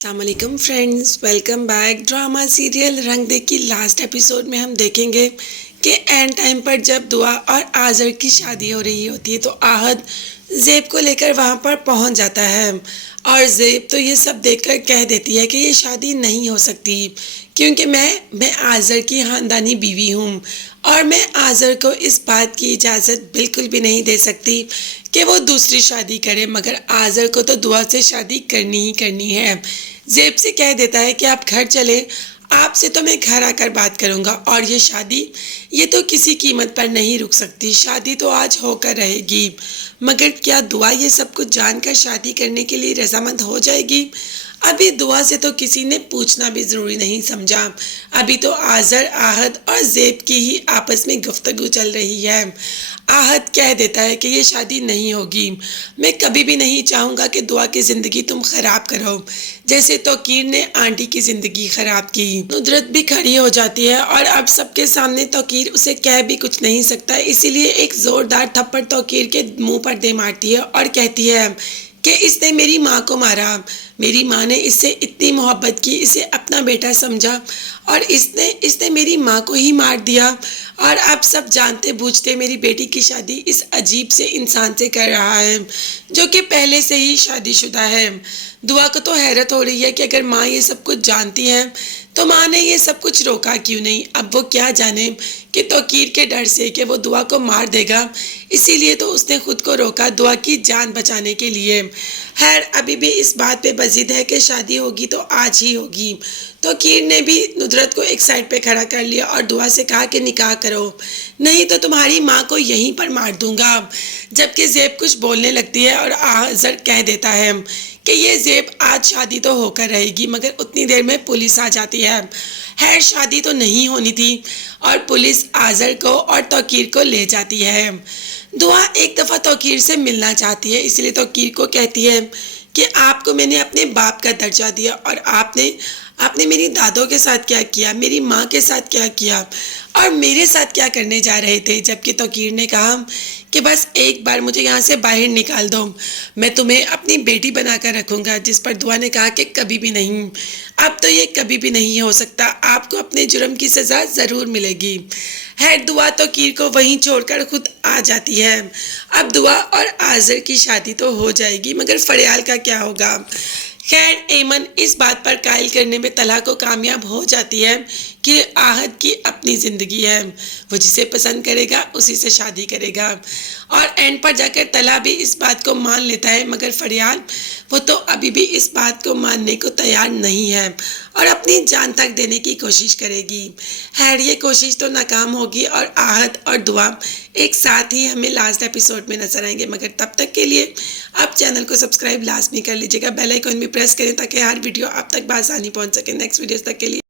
السلام علیکم friends, welcome back. Drama serial رنگ دے کی لاسٹ ایپیسوڈ میں ہم دیکھیں گے کہ اینڈ ٹائم پر جب دعا اور آذر کی شادی ہو رہی ہوتی ہے تو آہد زیب کو لے کر وہاں پر پہنچ جاتا ہے، اور زیب تو یہ سب دیکھ کر کہہ دیتی ہے کہ یہ شادی نہیں ہو سکتی کیونکہ میں آذر کی خاندانی بیوی ہوں، اور میں آذر کو اس بات کی اجازت بالکل بھی نہیں دے سکتی کہ وہ دوسری شادی کرے، مگر آذر کو تو دعا سے شادی کرنی ہی کرنی ہے۔ زیب سے کہہ دیتا ہے کہ آپ گھر چلے، آپ سے تو میں گھر آ کر بات کروں گا، اور یہ شادی یہ تو کسی قیمت پر نہیں رک سکتی، شادی تو آج ہو کر رہے گی۔ مگر کیا دعا یہ سب کچھ جان کر شادی کرنے کے لیے رضامند ہو جائے گی؟ ابھی دعا سے تو کسی نے پوچھنا بھی ضروری نہیں سمجھا، ابھی تو آذر، آہد اور زیب کی ہی آپس میں گفتگو چل رہی ہے۔ آہد کہہ دیتا ہے کہ یہ شادی نہیں ہوگی، میں کبھی بھی نہیں چاہوں گا کہ دعا کی زندگی تم خراب کرو جیسے توقیر نے آنٹی کی زندگی خراب کی۔ ندرت بھی کھڑی ہو جاتی ہے اور اب سب کے سامنے توقیر اسے کہہ بھی کچھ نہیں سکتا، اسی لیے ایک زوردار تھپڑ توقیر کے منہ پر دے مارتی ہے اور کہتی ہے کہ اس نے میری ماں کو مارا، میری ماں نے اس سے اتنی محبت کی، اسے اپنا بیٹا سمجھا، اور اس نے میری ماں کو ہی مار دیا، اور اب سب جانتے بوجھتے میری بیٹی کی شادی اس عجیب سے انسان سے کر رہا ہے جو کہ پہلے سے ہی شادی شدہ ہے۔ دعا کو تو حیرت ہو رہی ہے کہ اگر ماں یہ سب کچھ جانتی ہے تو ماں نے یہ سب کچھ روکا کیوں نہیں؟ اب وہ کیا جانے کہ توقیر کے ڈر سے کہ وہ دعا کو مار دے گا، اسی لیے تو اس نے خود کو روکا دعا کی جان بچانے کے لیے۔ خیر ابھی بھی اس بات پہ بضد ہے کہ شادی ہوگی تو آج ہی ہوگی۔ توقیر نے بھی ندرت کو ایک سائڈ پہ کھڑا کر لیا اور دعا سے کہا کہ نکاح کرو، نہیں تو تمہاری ماں کو یہیں پر مار دوں گا۔ جبکہ زیب کچھ بولنے لگتی ہے اور آذر کہہ دیتا ہے کہ یہ زیب آج شادی تو ہو کر رہے گی، مگر اتنی دیر میں پولیس آ جاتی ہے۔ خیر شادی تو نہیں ہونی تھی اور پولیس آذر کو اور توقیر کو لے جاتی ہے۔ دعا ایک دفعہ توقیر سے ملنا چاہتی ہے، اس لیے توقیر کو کہتی ہے کہ آپ کو میں نے اپنے باپ کا درجہ دیا اور آپ نے میری دادوں کے ساتھ کیا کیا، میری ماں کے ساتھ کیا کیا، اور میرے ساتھ کیا کرنے جا رہے تھے؟ جبکہ توقیر نے کہا کہ بس ایک بار مجھے یہاں سے باہر نکال دو، میں تمہیں اپنی بیٹی بنا کر رکھوں گا، جس پر دعا نے کہا کہ کبھی بھی نہیں، اب تو یہ کبھی بھی نہیں ہو سکتا، آپ کو اپنے جرم کی سزا ضرور ملے گی۔ خیر دعا توقیر کو وہیں چھوڑ کر خود آ جاتی ہے۔ اب دعا اور آذر کی شادی تو ہو جائے گی، مگر فریال کا کیا ہوگا؟ خیر ایمن اس بات پر قائل کرنے میں طلحہ کو کامیاب ہو جاتی ہے کہ آہد کی اپنی زندگی ہے، وہ جسے پسند کرے گا اسی سے شادی کرے گا، اور اینڈ پر جا کر طلحہ بھی اس بات کو مان لیتا ہے، مگر فریال وہ تو ابھی بھی اس بات کو ماننے کو تیار نہیں ہے اور اپنی جان تک دینے کی کوشش کرے گی۔ خیر یہ کوشش تو ناکام ہوگی اور آہد اور دعا ایک ساتھ ہی ہمیں لاسٹ ایپیسوڈ میں نظر آئیں گے، مگر تب تک کے لیے آپ چینل کو سبسکرائب لازمی کر لیجیے گا، بیل آئیکن بھی پریس کریں تاکہ ہر ویڈیو آپ تک بآسانی پہنچ سکے۔ نیکسٹ ویڈیوز تک کے لیے